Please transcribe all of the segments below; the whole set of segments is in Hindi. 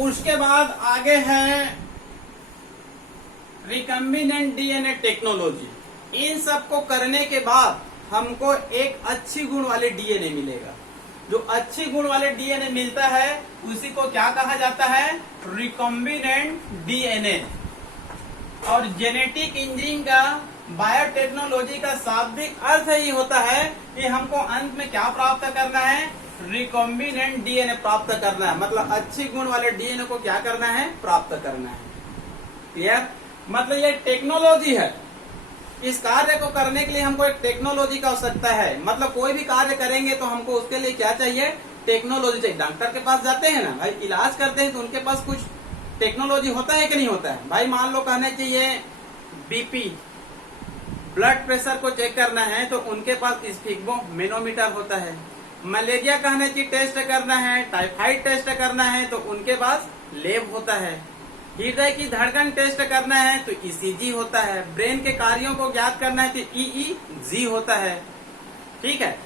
उसके बाद आगे है रिकम्बिनेंट डीएनए टेक्नोलॉजी। इन सब को करने के बाद हमको एक अच्छी गुण वाले डीएनए मिलेगा। जो अच्छी गुण वाले डीएनए मिलता है उसी को क्या कहा जाता है? Recombinant DNA. और जेनेटिक इंजीनियरिंग का, बायोटेक्नोलॉजी का शाब्दिक अर्थ ही होता है कि हमको अंत में क्या प्राप्त करना है? रिकम्बिनेंट डीएनए प्राप्त करना है। मतलब अच्छी गुण वाले डीएनए को क्या करना है? प्राप्त करना है। क्लियर? मतलब ये टेक्नोलॉजी है। इस कार्य को करने के लिए हमको एक टेक्नोलॉजी की आवश्यकता है। मतलब कोई भी कार्य करेंगे तो हमको उसके लिए क्या चाहिए? टेक्नोलॉजी चाहिए। डॉक्टर के पास जाते हैं ना भाई, इलाज करते हैं तो उनके पास कुछ टेक्नोलॉजी होता है कि नहीं होता है? भाई मान लो कहना चाहिए बीपी, ब्लड प्रेशर को चेक करना है तो उनके पास स्फिग्मोमेनोमीटर होता है। मलेरिया कहना चाहिए टेस्ट करना है, टाइफाइड टेस्ट करना है तो उनके पास लैब होता है। हृदय की धड़कन टेस्ट करना है तो ईसीजी होता है। ब्रेन के कार्यों को ज्ञात करना है तो ईईजी होता है। ठीक है।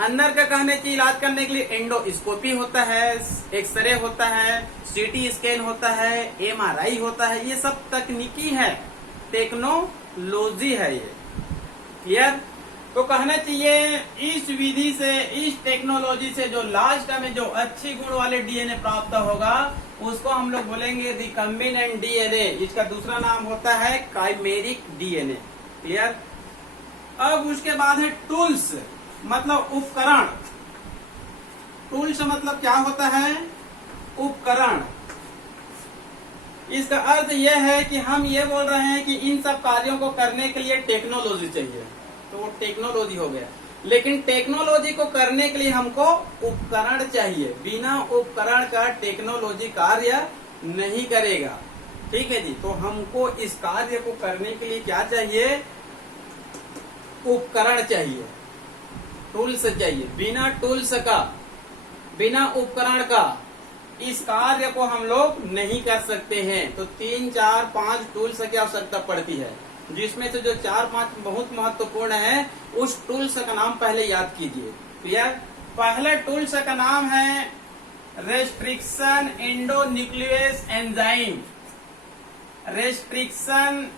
अंदर का कहने चाहिए इलाज करने के लिए एंडोस्कोपी होता है, एक्सरे होता है, सीटी स्कैन होता है, एमआरआई होता है। ये सब तकनीकी है, टेक्नोलॉजी है ये। क्लियर? तो कहना चाहिए इस विधि से, इस टेक्नोलॉजी से जो लास्ट में जो अच्छी गुण वाले डीएनए प्राप्त होगा उसको हम लोग बोलेंगे रिकम्बिनेंट डीएनए। इसका दूसरा नाम होता है काइमेरिक डीएनए। क्लियर? अब उसके बाद है टूल्स, मतलब उपकरण। टूल्स मतलब क्या होता है? उपकरण। इसका अर्थ यह है कि हम ये बोल रहे हैं कि इन सब कार्यों को करने के लिए टेक्नोलॉजी चाहिए, तो वो टेक्नोलॉजी हो गया। लेकिन टेक्नोलॉजी को करने के लिए हमको उपकरण चाहिए। बिना उपकरण का टेक्नोलॉजी कार्य नहीं करेगा। ठीक है जी। तो हमको इस कार्य को करने के लिए क्या चाहिए? उपकरण चाहिए, टूल्स चाहिए। बिना टूल्स का, बिना उपकरण का इस कार्य को हम लोग नहीं कर सकते हैं। तो 3, 4, 5 टूल्स की आवश्यकता पड़ती है, जिसमें से जो 4-5 बहुत महत्वपूर्ण है उस टूल्स का नाम पहले याद कीजिए। क्लियर? पहले टूल्स का नाम है restriction endonuclease enzyme. Restriction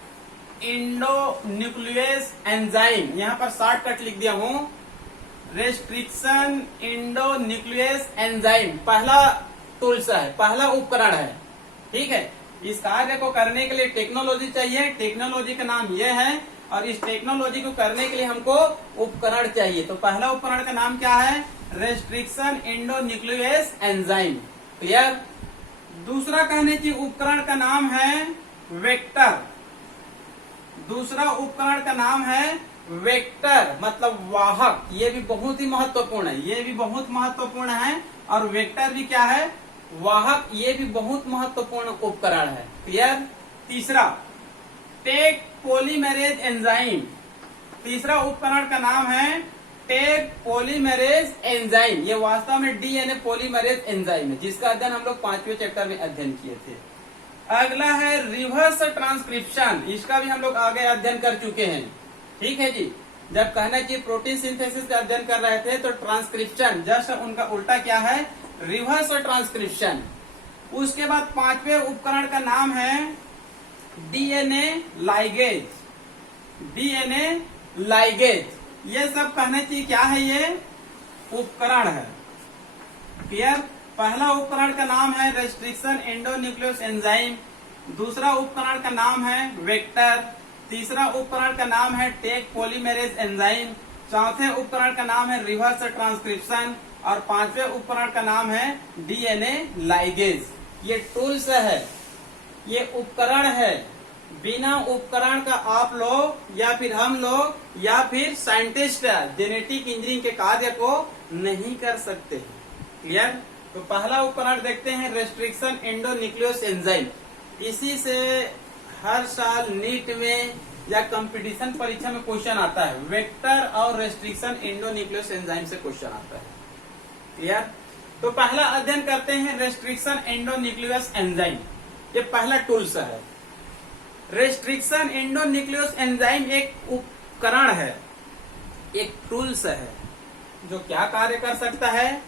endonuclease enzyme, यहाँ पर शॉर्टकट लिख दिया हूँ, रेस्ट्रिक्शन एंडोन्यूक्लियस एंजाइम पहला टूल्स है, पहला उपकरण है। ठीक है। इस कार्य को करने के लिए टेक्नोलॉजी चाहिए। टेक्नोलॉजी का नाम यह है और इस टेक्नोलॉजी को करने के लिए हमको उपकरण चाहिए। तो पहला उपकरण का नाम क्या है? Restriction endonuclease enzyme. क्लियर? दूसरा कहने की उपकरण का नाम है वेक्टर। दूसरा उपकरण का नाम है वेक्टर, मतलब वाहक। ये भी बहुत ही महत्वपूर्ण है, ये भी बहुत महत्वपूर्ण है। और वेक्टर भी क्या है? वाहक। ये भी बहुत महत्वपूर्ण उपकरण है। क्लियर? तीसरा टेक पॉलीमेरेज एंजाइम। तीसरा उपकरण का नाम है टेक पॉलीमेरेज एंजाइम। ये वास्तव में डीएनए पॉलीमेरेज एंजाइम है, जिसका अध्ययन हम लोग 5वें चैप्टर में अध्ययन किए थे। अगला है रिवर्स ट्रांसक्रिप्शन। इसका भी हम लोग आगे अध्ययन कर चुके हैं। ठीक है जी। जब कहना चाहिए प्रोटीन सिंथेसिस का अध्ययन कर रहे थे तो ट्रांसक्रिप्शन, जस्ट उनका उल्टा क्या है? Reverse transcription. उसके बाद 5वें उपकरण का नाम है डीएनए लाइगेज। DNA ligase. ये सब कहने चाहिए क्या है? ये उपकरण है। क्लियर? पहला उपकरण का नाम है रेस्ट्रिक्शन एंडोन्यूक्लियस एंजाइम। दूसरा उपकरण का नाम है वेक्टर। तीसरा उपकरण का नाम है टेक पॉलीमेरेज एंजाइम। चौथे उपकरण का नाम है रिवर्स ट्रांसक्रिप्शन। और 5वें उपकरण का नाम है डीएनए लाइगेज। ये टूल्स है, ये उपकरण है। बिना उपकरण का आप लोग या फिर हम लोग या फिर साइंटिस्ट जेनेटिक इंजीनियरिंग के कार्य को नहीं कर सकते। क्लियर? तो पहला उपकरण देखते हैं रेस्ट्रिक्शन एंडोन्यूक्लियस एंजाइम। इसी से हर साल नीट में या कंपटीशन परीक्षा में क्वेश्चन आता है। वेक्टर और रेस्ट्रिक्शन एंडोन्यूक्लियस एंजाइम से क्वेश्चन आता है। क्लियर? तो पहला अध्ययन करते हैं रेस्ट्रिक्शन एंडोन्यूक्लियस एंजाइम। ये पहला टूल्स है। रेस्ट्रिक्शन एंडोन्यूक्लियस एंजाइम एक उपकरण है, एक टूल्स है जो क्या कार्य कर सकता है?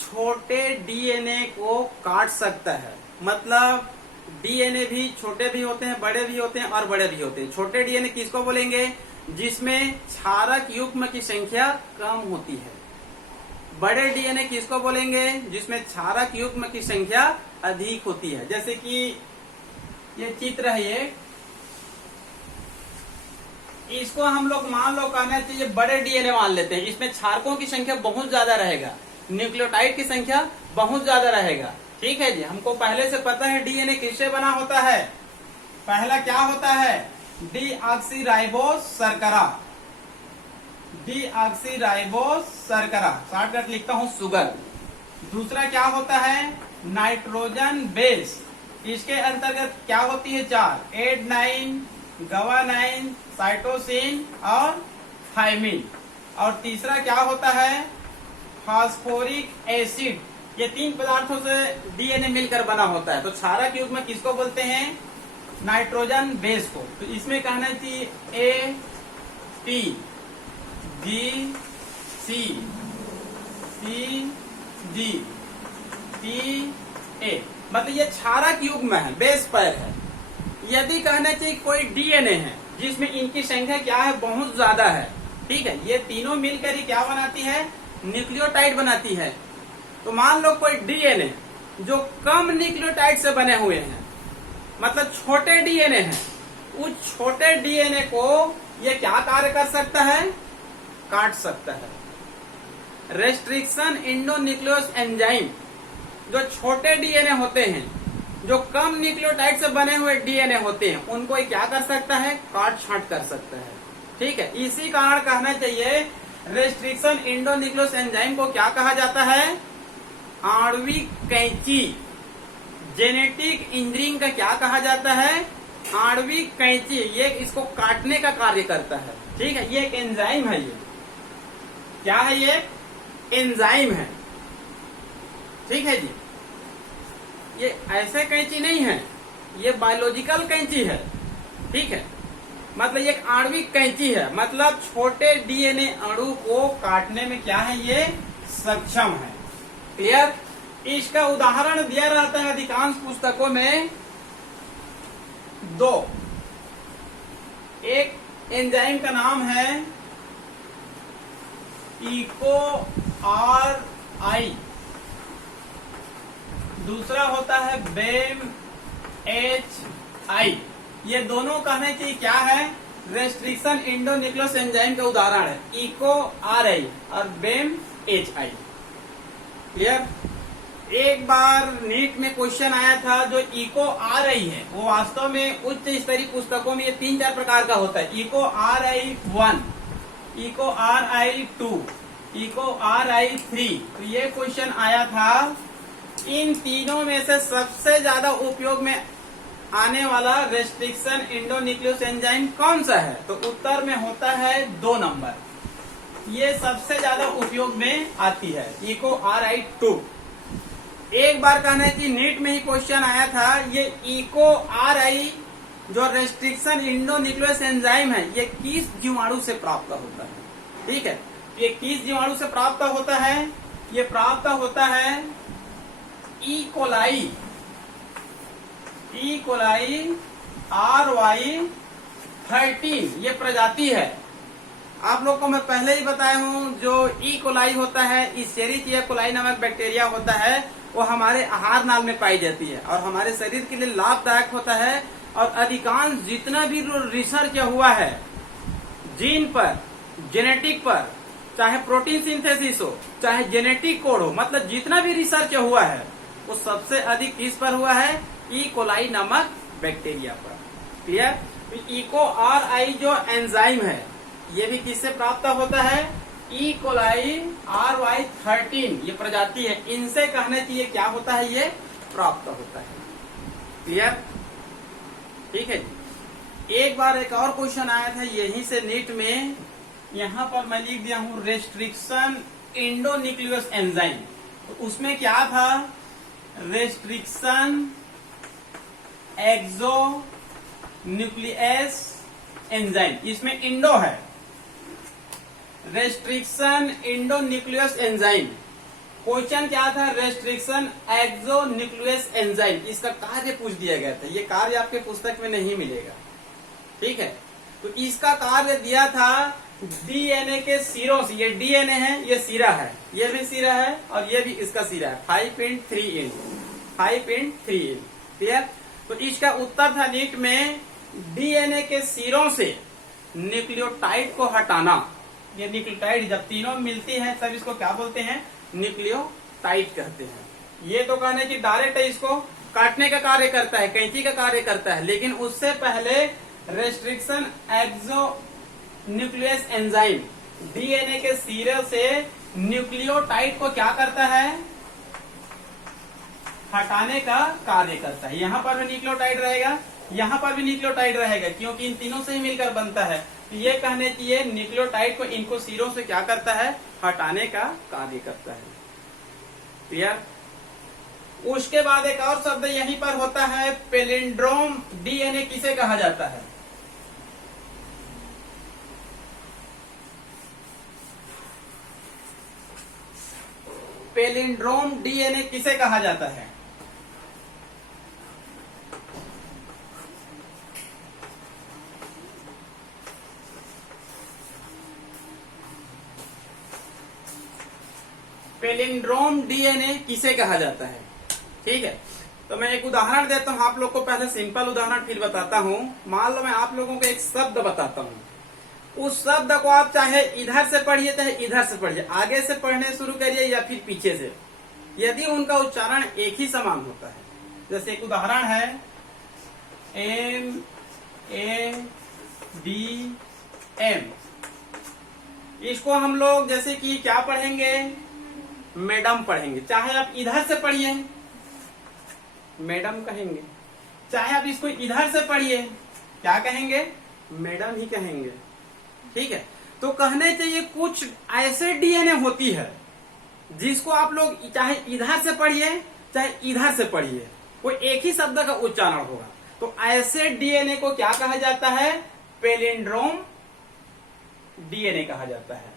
छोटे डीएनए को काट सकता है। मतलब डीएनए भी छोटे भी होते हैं, बड़े भी होते हैं और बड़े भी होते हैं। छोटे डीएनए किसको बोलेंगे? जिसमें क्षारक युग्म की संख्या कम होती है। बड़े डीएनए किसको बोलेंगे? जिसमें क्षारक युग्म की संख्या अधिक होती है। जैसे कि ये चित्र है, ये इसको हम लोग मान लो कहना चाहिए बड़े डीएनए मान लेते हैं। इसमें क्षारकों की संख्या बहुत ज्यादा रहेगा, न्यूक्लियोटाइड की संख्या बहुत ज्यादा रहेगा। ठीक है जी, हमको पहले से पता है डीएनए किससे बना होता है। पहला क्या होता है? डीऑक्सीराइबोस शर्करा, डीऑक्सीराइबोस शर्करा, शॉर्टकट लिखता हूं शुगर। दूसरा क्या होता है? Nitrogen base. इसके अंतर्गत क्या होती है? 4 एडेनाइन, गवानाइन, साइटोसिन और थायमिन। और तीसरा क्या होता है? Phosphoric acid. ये 3 पदार्थों से डीएनए मिलकर बना होता है। तो क्षारक युग्म किसको बोलते हैं? नाइट्रोजन बेस को। तो इसमें कहना चाहिए A T G C C G T A, मतलब ये क्षारक युग्म है, बेस पैर है। यदि कहना चाहिए कोई डीएनए है जिसमें इनकी संख्या क्या है? बहुत ज्यादा है। ठीक है, ये तीनों मिलकर ही क्या बनाती है? न्यूक्लियोटाइड बनाती है। तो मान लो कोई डीएनए जो कम न्यूक्लियोटाइड से बने हुए हैं, मतलब छोटे डीएनए हैं, उस छोटे डीएनए को ये क्या कार्य कर सकता है? काट सकता है। रेस्ट्रिक्शन एंडोन्यूक्लियोस एंजाइम, जो छोटे डीएनए होते हैं, जो कम न्यूक्लियोटाइड से बने हुए डीएनए होते हैं, उनको ये क्या कर सकता है? काट छांट कर सकता है। ठीक है, इसी कारण कहना चाहिए रेस्ट्रिक्शन एंडोन्यूक्लियोस एंजाइम को क्या कहा जाता है? आणविक कैंची। जेनेटिक इंजीनियरिंग का क्या कहा जाता है? आणविक कैंची। ये इसको काटने का कार्य करता है। ठीक है, ये एक एंजाइम है। ये क्या है? ये एंजाइम है। ठीक है जी, ये ऐसे कैंची नहीं है, ये बायोलॉजिकल कैंची है। ठीक है, मतलब ये एक आणविक कैंची है, मतलब छोटे डीएनए अणु को काटने में क्या है? ये सक्षम है। क्लियर? इसका उदाहरण दिया रहता है अधिकांश पुस्तकों में 2। एक एंजाइम का नाम है इको आर आई, दूसरा होता है बेम एच आई। ये दोनों कहने की क्या है? रेस्ट्रिक्शन एंडोन्यूक्लियोस एंजाइम का उदाहरण है, इको आर आई और बेम एच आई। क्लियर? एक बार नीट में क्वेश्चन आया था, जो इको आर आई है वो वास्तव में उच्च स्तरीय पुस्तकों में ये 3-4 प्रकार का होता है। Eco R I 1, eco R I 2, eco R I 3। तो ये क्वेश्चन आया था। इन तीनों में से सबसे ज्यादा उपयोग में आने वाला रेस्ट्रिक्शन एंडोन्यूक्लियोस एंजाइम कौन सा है? तो उत्तर में होता है 2 नंबर। ये सबसे ज्यादा उपयोग में आती है, इको आर आई 2। एक बार कहना है कि नीट में ही क्वेश्चन आया था, ये इको आर आई जो रेस्ट्रिक्शन एंडोन्यूक्लियोस एंजाइम है, ये किस जीवाणु से प्राप्त होता है? ठीक है, ये किस जीवाणु से प्राप्त होता है? ये प्राप्त होता है E coli, E coli RY13 ये प्रजाति है। आप लोग को मैं पहले ही बताया हूं, जो ई कोलाई होता है, इसेरिचिया कोलाई नामक बैक्टीरिया होता है, वो हमारे आहार नाल में पाई जाती है और हमारे शरीर के लिए लाभदायक होता है। और अधिकांश जितना भी रिसर्च हुआ है जीन पर, जेनेटिक पर, चाहे प्रोटीन सिंथेसिस हो, चाहे जेनेटिक कोड हो, मतलब जितना भी रिसर्च हुआ है वो सबसे अधिक किस पर हुआ है? ई कोलाई नामक बैक्टीरिया पर। क्लियर? इको आर आई जो एंजाइम है, ये भी किससे प्राप्त होता है? ई कोलाई RY13 ये प्रजाति है, इनसे कहने चाहिए क्या होता है? ये प्राप्त होता है। क्लियर? ठीक है। एक बार एक और क्वेश्चन आया था यहीं से नीट में, यहां पर मैं लिख दिया हूं रेस्ट्रिक्शन एंडोन्यूक्लियोस एंजाइम। तो उसमें क्या था? रेस्ट्रिक्शन एक्सोन्यूक्लियस एंजाइम, इसमें इंडो है। रेस्ट्रिक्शन एंडोन्यूक्लियस एंजाइम क्वेश्चन क्या था, रेस्ट्रिक्शन एक्सोन्यूक्लियस एंजाइम, इसका कार्य पूछ दिया गया था। ये कार्य आपके पुस्तक में नहीं मिलेगा, ठीक है। तो इसका कार्य दिया था डीएनए के सिरों से, ये डीएनए है, ये सिरा है, ये भी सिरा है और ये भी इसका सिरा है, 5.3 इंच, क्लियर। तो इसका उत्तर था नीट में, डीएनए के सिरों से न्यूक्लियोटाइड को हटाना। ये न्यूक्लियोटाइड जब तीनों मिलती है तब इसको क्या बोलते हैं, न्यूक्लियोटाइड कहते हैं। ये तो कहने की डायरेक्ट है, इसको काटने का कार्य करता है, कैंची का कार्य करता है, लेकिन उससे पहले रेस्ट्रिक्शन एक्सोन्यूक्लियस एंजाइम डीएनए के सिरे से न्यूक्लियोटाइड को क्या करता है, हटाने का कार्य करता है। यहाँ पर भी न्यूक्लियोटाइड रहेगा, यहाँ पर भी न्यूक्लियोटाइड रहेगा, क्योंकि इन तीनों से ही मिलकर बनता है। तो ये कहने की ये न्यूक्लियोटाइड को इनको सिरों से क्या करता है, हटाने का कार्य करता है, क्लियर। उसके बाद एक और शब्द यहीं पर होता है, पेलिंड्रोम डीएनए किसे कहा जाता है, पेलिंड्रोम डीएनए किसे कहा जाता है। पेलिंड्रोम डीएनए किसे कहा जाता है, ठीक है। तो मैं एक उदाहरण देता हूं आप लोग को, पहले सिंपल उदाहरण फिर बताता हूं। मान लो मैं आप लोगों को एक शब्द बताता हूं, उस शब्द को आप चाहे इधर से पढ़िए चाहे इधर से पढ़िए, आगे से पढ़ने शुरू करिए या फिर पीछे से, यदि उनका उच्चारण एक ही समान होता है। जैसे एक उदाहरण है, MADM, इसको हम लोग जैसे कि क्या पढ़ेंगे, मैडम पढ़ेंगे। चाहे आप इधर से पढ़िए मैडम कहेंगे, चाहे आप इसको इधर से पढ़िए क्या कहेंगे, मैडम ही कहेंगे, ठीक है। तो कहने चाहिए कुछ ऐसे डीएनए होती है जिसको आप लोग चाहे इधर से पढ़िए चाहे इधर से पढ़िए, कोई एक ही शब्द का उच्चारण होगा। तो ऐसे डीएनए को क्या कहा जाता है, पेलिंड्रोम डीएनए कहा जाता है,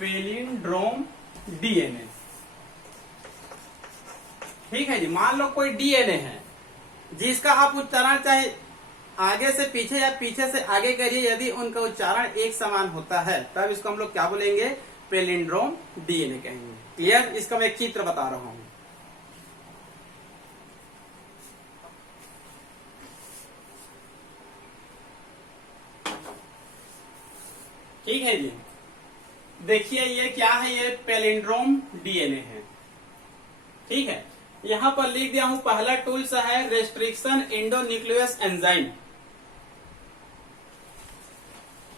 पेलिंड्रोम डीएनए, ठीक है जी। मान लो कोई डीएनए है जिसका आप उच्चारण चाहे आगे से पीछे या पीछे से आगे करिए, यदि उनका उच्चारण एक समान होता है तब इसको हम लोग क्या बोलेंगे, पेलिंड्रोम डीएनए कहेंगे, क्लियर। इसका मैं एक चित्र बता रहा हूं, ठीक है जी। देखिए ये क्या है, ये पेलिंड्रोम डीएनए है, ठीक है। यहां पर लिख दिया हूं, पहला टूल्स है restriction endonuclease enzyme,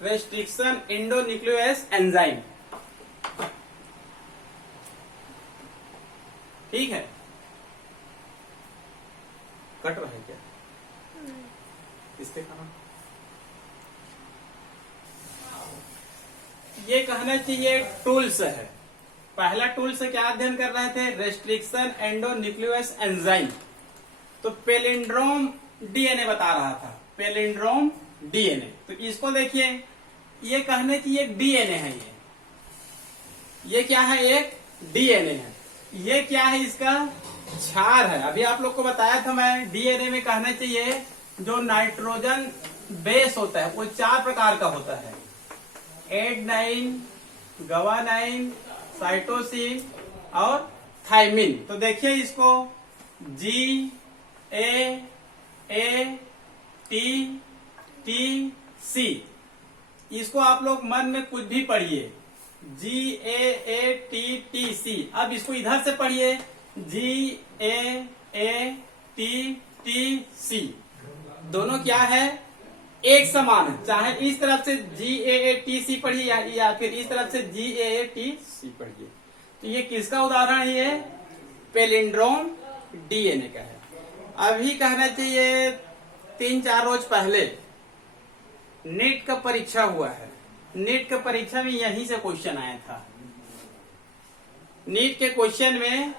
restriction endonuclease enzyme, ठीक है। कट रहा है क्या, इसके कारण ये कहना चाहिए टूल्स है। पहला टूल्स क्या अध्ययन कर रहे थे, रेस्ट्रिक्शन एंडोन्यूक्लियस एंजाइम। तो पेलिंड्रोम डीएनए बता रहा था, पेलिंड्रोम डीएनए। तो इसको देखिए, ये कहने की एक डीएनए है, ये क्या है, एक डीएनए है। ये क्या है, इसका क्षार है। अभी आप लोग को बताया था मैं, डीएनए में कहना चाहिए जो नाइट्रोजन बेस होता है वो 4 प्रकार का होता है, एडेनाइन, गवानाइन, साइटोसिन और थाइमिन। तो देखिए इसको GAATTC, इसको आप लोग मन में कुछ भी पढ़िए, GAATTC। अब इसको इधर से पढ़िए, GAATTC। दोनों क्या है, एक समान है। चाहे इस तरफ से GAATC पढ़िए या फिर इस तरफ से GAATC पढ़िए। तो ये किसका उदाहरण है, ये पेलिंड्रोम डीएनए का है। अभी कहना चाहिए 3-4 रोज पहले नीट का परीक्षा हुआ है, नीट का परीक्षा में यहीं से क्वेश्चन आया था, नीट के क्वेश्चन में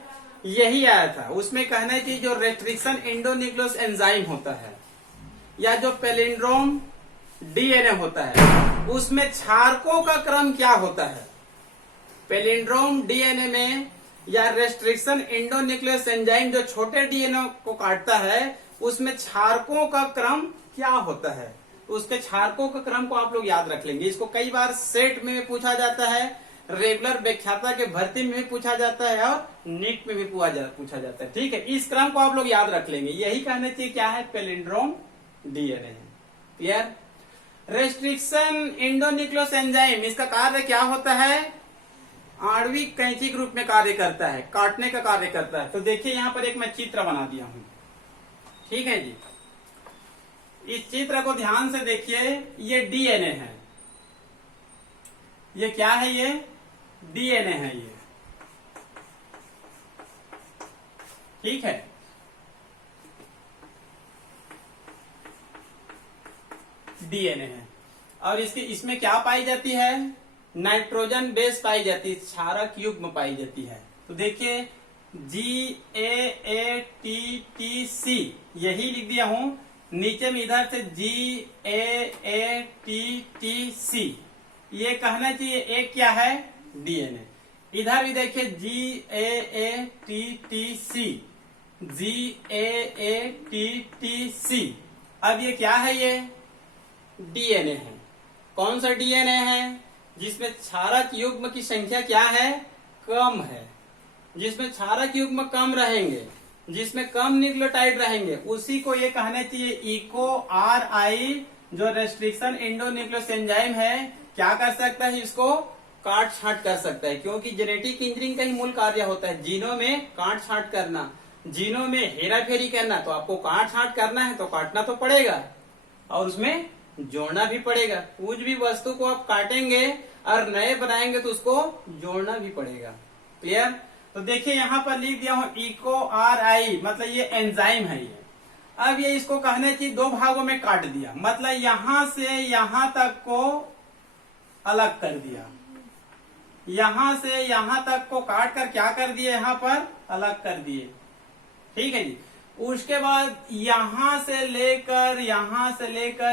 यही आया था। उसमें कहना चाहिए जो रेस्ट्रिक्शन एंडोन्यूक्लियस एंजाइम होता है या जो पेलिंड्रोम डीएनए होता है, उसमें क्षारकों का क्रम क्या होता है। पैलिंड्रोम डीएनए में या रेस्ट्रिक्शन एंडोन्यूक्लियस एंजाइम जो छोटे डीएनए को काटता है उसमें क्षारकों का क्रम क्या होता है, उसके क्षारकों का क्रम को आप लोग याद रख लेंगे। इसको कई बार सेट में पूछा जाता है, रेगुलर व्याख्याता के भर्ती में भी पूछा जाता है और नीट में भी पूछा जाता है। ठीक है, इस क्रम को आप लोग याद रख लेंगे। यही कहना चाहिए क्या है, पैलिंड्रोम डीएनए है। क्लियर। रेस्ट्रिक्शन एंडोन्यूक्लियस एंजाइम, इसका कार्य क्या होता है, आणविक कैंची के रूप में कार्य करता है, काटने का कार्य करता है। तो देखिए यहां पर एक मैं चित्र बना दिया हूं। ठीक है जी, इस चित्र को ध्यान से देखिए। ये डीएनए है, ये क्या है, ये डीएनए है ये। ठीक है, डीएनए है और इसमें क्या पाई जाती है, नाइट्रोजन बेस पाई जाती है, क्षारक युग्म पाई जाती है। तो देखिए GAATTC यही लिख दिया हूं, नीचे में इधर से GAATTC, ये कहना चाहिए एक क्या है, डीएनए। इधर भी देखिए GAATTC, GAATTC, अब ये क्या है, ये डीएनए है। कौन सा डीएनए है, जिसमें क्षारक युग्म की संख्या क्या है, कम है, जिसमें क्षारक युग्म कम रहेंगे, जिसमें कम न्यूक्लियोटाइड रहेंगे, उसी को ये कहना चाहिए इको RI, जो रेस्ट्रिक्शन एंडोन्यूक्लियस एंजाइम है, क्या कर सकता है, इसको काट छांट कर सकता है। क्योंकि जेनेटिक इंजीनियरिंग का ही मूल कार्य होता है जीनों में काट छांट करना, जीनों में हेरा फेरी करना। तो आपको काट छांट करना है तो काटना तो पड़ेगा और उसमें जोड़ना भी पड़ेगा। कुछ भी वस्तु को आप काटेंगे और नए बनाएंगे तो उसको जोड़ना भी पड़ेगा। क्लियर। तो देखिए यहां पर लिख दिया हूं इको RI, मतलब ये एंजाइम है ये। अब ये इसको कहने चाहिए दो भागों में काट दिया, मतलब यहां से यहां तक को अलग कर दिया, यहां से यहां तक को काट कर क्या कर दिए, यहां पर अलग कर दिए। ठीक है जी। उसके बाद यहां से लेकर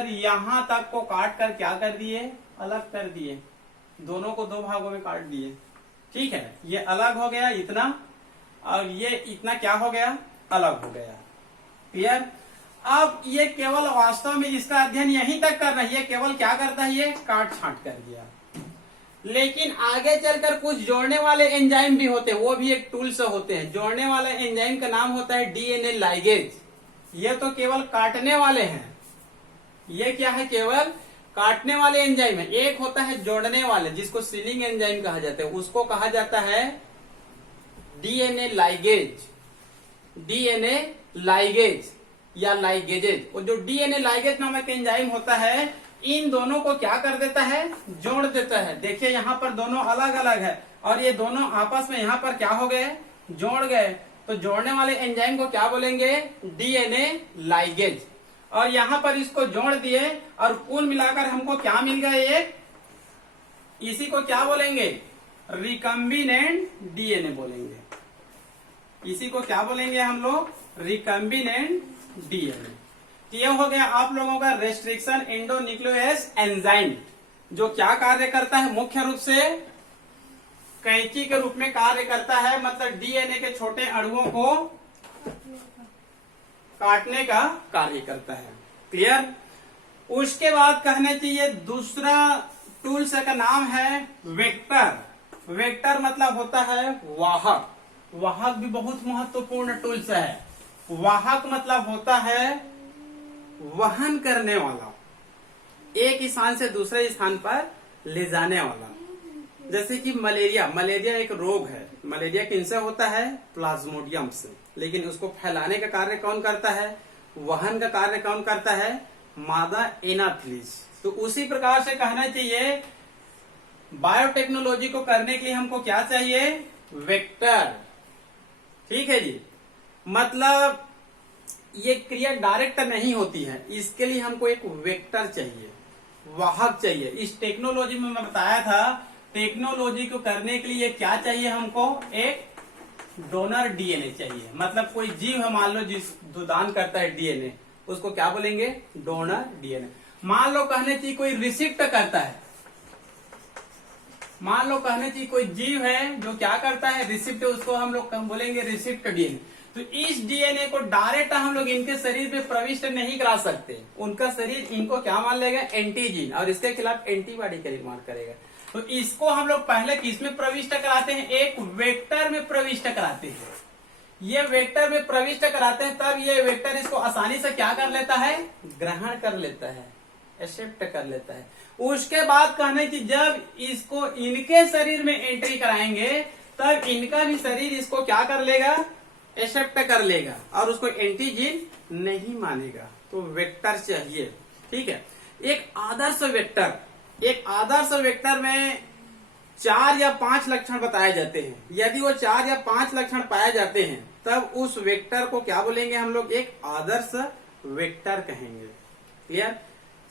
यहां तक को काट कर क्या कर दिए, अलग कर दिए, दोनों को दो भागों में काट दिए। ठीक है, ये अलग हो गया इतना और ये इतना क्या हो गया, अलग हो गया। क्लियर। अब ये केवल वास्तव में इसका अध्ययन यहीं तक करना है, ये केवल क्या करता है, ये काट छांट कर दिया। लेकिन आगे चलकर कुछ जोड़ने वाले एंजाइम भी होते हैं, वो भी एक टूल से होते हैं। जोड़ने वाले एंजाइम का नाम होता है डीएनए लाइगेज। ये तो केवल काटने वाले हैं, ये क्या है, केवल काटने वाले एंजाइम है। एक होता है जोड़ने वाले, जिसको सीलिंग एंजाइम कहा जाता है, उसको कहा जाता है डीएनए लाइगेज, डीएनए लाइगेज या लाइगेजेज। और जो डीएनए लाइगेज नामक एंजाइम होता है, इन दोनों को क्या कर देता है, जोड़ देता है। देखिए यहाँ पर दोनों अलग अलग है और ये दोनों आपस में यहाँ पर क्या हो गए, जोड़ गए। तो जोड़ने वाले एंजाइम को क्या बोलेंगे, डीएनए लाइगेज। और यहाँ पर इसको जोड़ दिए और कुल मिलाकर हमको क्या मिल गया, एक, इसी को क्या बोलेंगे, रिकम्बिनेंट डीएनए बोलेंगे। इसी को क्या बोलेंगे हम लोग, रिकम्बिनेंट डीएनए। ये हो गया आप लोगों का रेस्ट्रिक्शन एंडोन्यूक्लियस एंजाइम, जो क्या कार्य करता है, मुख्य रूप से कैंची के रूप में कार्य करता है, मतलब डीएनए के छोटे अणुओं को काटने का कार्य करता है। क्लियर। उसके बाद कहने चाहिए दूसरा टूल्स का नाम है वेक्टर। वेक्टर मतलब होता है वाहक। वाहक भी बहुत महत्वपूर्ण टूल्स है। वाहक मतलब होता है वहन करने वाला, एक स्थान से दूसरे स्थान पर ले जाने वाला। जैसे कि मलेरिया, मलेरिया एक रोग है। मलेरिया किनसे होता है, प्लाज्मोडियम से। लेकिन उसको फैलाने का कार्य कौन करता है, वहन का कार्य कौन करता है, मादा एनाफिलिस। तो उसी प्रकार से कहना चाहिए बायोटेक्नोलॉजी को करने के लिए हमको क्या चाहिए, वेक्टर। ठीक है जी। मतलब ये क्रिया डायरेक्ट नहीं होती है, इसके लिए हमको एक वेक्टर चाहिए, वाहक चाहिए। इस टेक्नोलॉजी में मैं बताया था, टेक्नोलॉजी को करने के लिए क्या चाहिए हमको, एक डोनर डीएनए चाहिए। मतलब कोई जीव है, मान लो जिस जो दान करता है डीएनए, उसको क्या बोलेंगे, डोनर डीएनए। मान लो कहने चाहिए कोई रिसिप्ट करता है, मान लो कहने चाहिए कोई जीव है जो क्या करता है, रिसिप्ट, उसको हम लोग बोलेंगे रिसिप्ट डीएनए। तो इस डीएनए को डायरेक्ट हम लोग इनके शरीर में प्रविष्ट नहीं करा सकते, उनका शरीर इनको क्या मान लेगा, एंटीजीन, और इसके खिलाफ एंटीबॉडी का निर्माण करेगा। तो इसको हम लोग पहले किसमें प्रविष्ट कराते हैं, एक वेक्टर में प्रविष्ट कराते हैं। ये वेक्टर में प्रविष्ट कराते हैं, तब ये वेक्टर इसको आसानी से क्या कर लेता है, ग्रहण कर लेता है, एक्सेप्ट कर लेता है। उसके बाद कहने की जब इसको इनके शरीर में एंट्री कराएंगे, तब इनका भी शरीर इसको क्या कर लेगा, एक्सेप्ट कर लेगा, और उसको एंटीजीन नहीं मानेगा। तो वेक्टर चाहिए, ठीक है। एक आदर्श वेक्टर में 4 या 5 लक्षण बताए जाते हैं। यदि वो 4 या 5 लक्षण पाए जाते हैं, तब उस वेक्टर को क्या बोलेंगे हम लोग, एक आदर्श वेक्टर कहेंगे। क्लियर?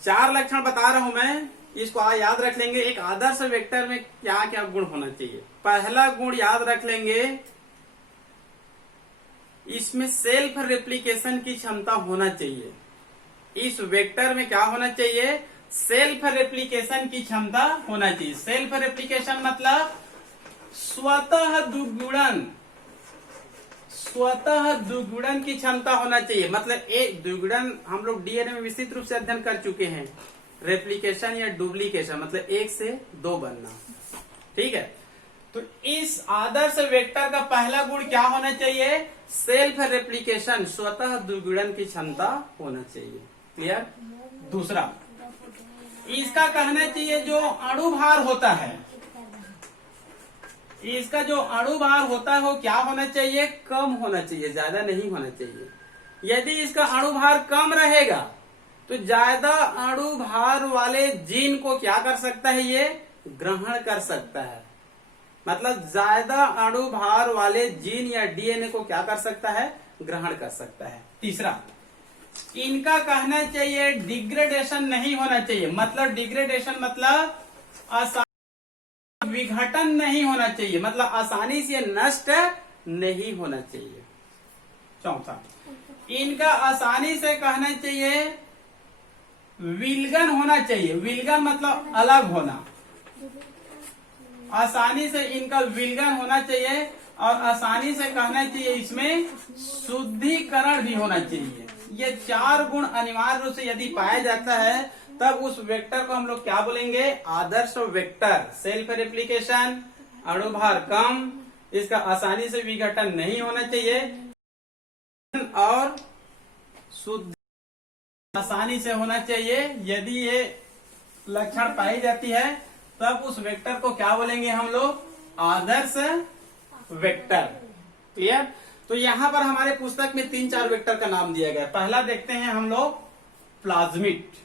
4 लक्षण बता रहा हूं मैं, इसको याद रख लेंगे। एक आदर्श वेक्टर में क्या क्या गुण होना चाहिए। पहला गुण याद रख लेंगे, इसमें सेल्फ रेप्लिकेशन की क्षमता होना चाहिए। इस वेक्टर में क्या होना चाहिए, सेल्फ रेप्लिकेशन की क्षमता होना चाहिए। सेल्फ रेप्लिकेशन मतलब स्वतः द्विगुणन की क्षमता होना चाहिए। मतलब एक द्विगुणन हम लोग डीएनए में विस्तृत रूप से अध्ययन कर चुके हैं। रेप्लिकेशन या डुप्लीकेशन मतलब 1 से 2 बनना, ठीक है। तो इस आदर्श वेक्टर का पहला गुण क्या होना चाहिए, सेल्फ रेप्लिकेशन, स्वतः द्विगुणन की क्षमता होना चाहिए। क्लियर? दूसरा, इसका कहना चाहिए जो अणुभार होता है, इसका जो अणुभार होता है वो क्या होना चाहिए, कम होना चाहिए, ज्यादा नहीं होना चाहिए। यदि इसका अणुभार कम रहेगा तो ज्यादा अणुभार वाले जीन को क्या कर सकता है, ये ग्रहण कर सकता है। मतलब ज्यादा अणुभार वाले जीन या डीएनए को क्या कर सकता है, ग्रहण कर सकता है। तीसरा, इनका कहना चाहिए डिग्रेडेशन नहीं होना चाहिए। मतलब डिग्रेडेशन मतलब विघटन नहीं होना चाहिए, मतलब आसानी से नष्ट नहीं होना चाहिए। चौथा, इनका आसानी से कहना चाहिए विलगन होना चाहिए। विलगन मतलब अलग होना, आसानी से इनका विलगन होना चाहिए, और आसानी से कहना चाहिए इसमें शुद्धिकरण भी होना चाहिए। ये 4 गुण अनिवार्य रूप से यदि पाया जाता है, तब उस वेक्टर को हम लोग क्या बोलेंगे, आदर्श वेक्टर। सेल्फ रेप्लिकेशन, अणुभार कम, इसका आसानी से विघटन नहीं होना चाहिए, और शुद्ध आसानी से होना चाहिए। यदि ये लक्षण पाई जाती है, तब उस वेक्टर को क्या बोलेंगे हम लोग, आदर्श वेक्टर। क्लियर? तो यहाँ पर हमारे पुस्तक में 3-4 वेक्टर का नाम दिया गया। पहला देखते हैं हम लोग, प्लाज्मिड।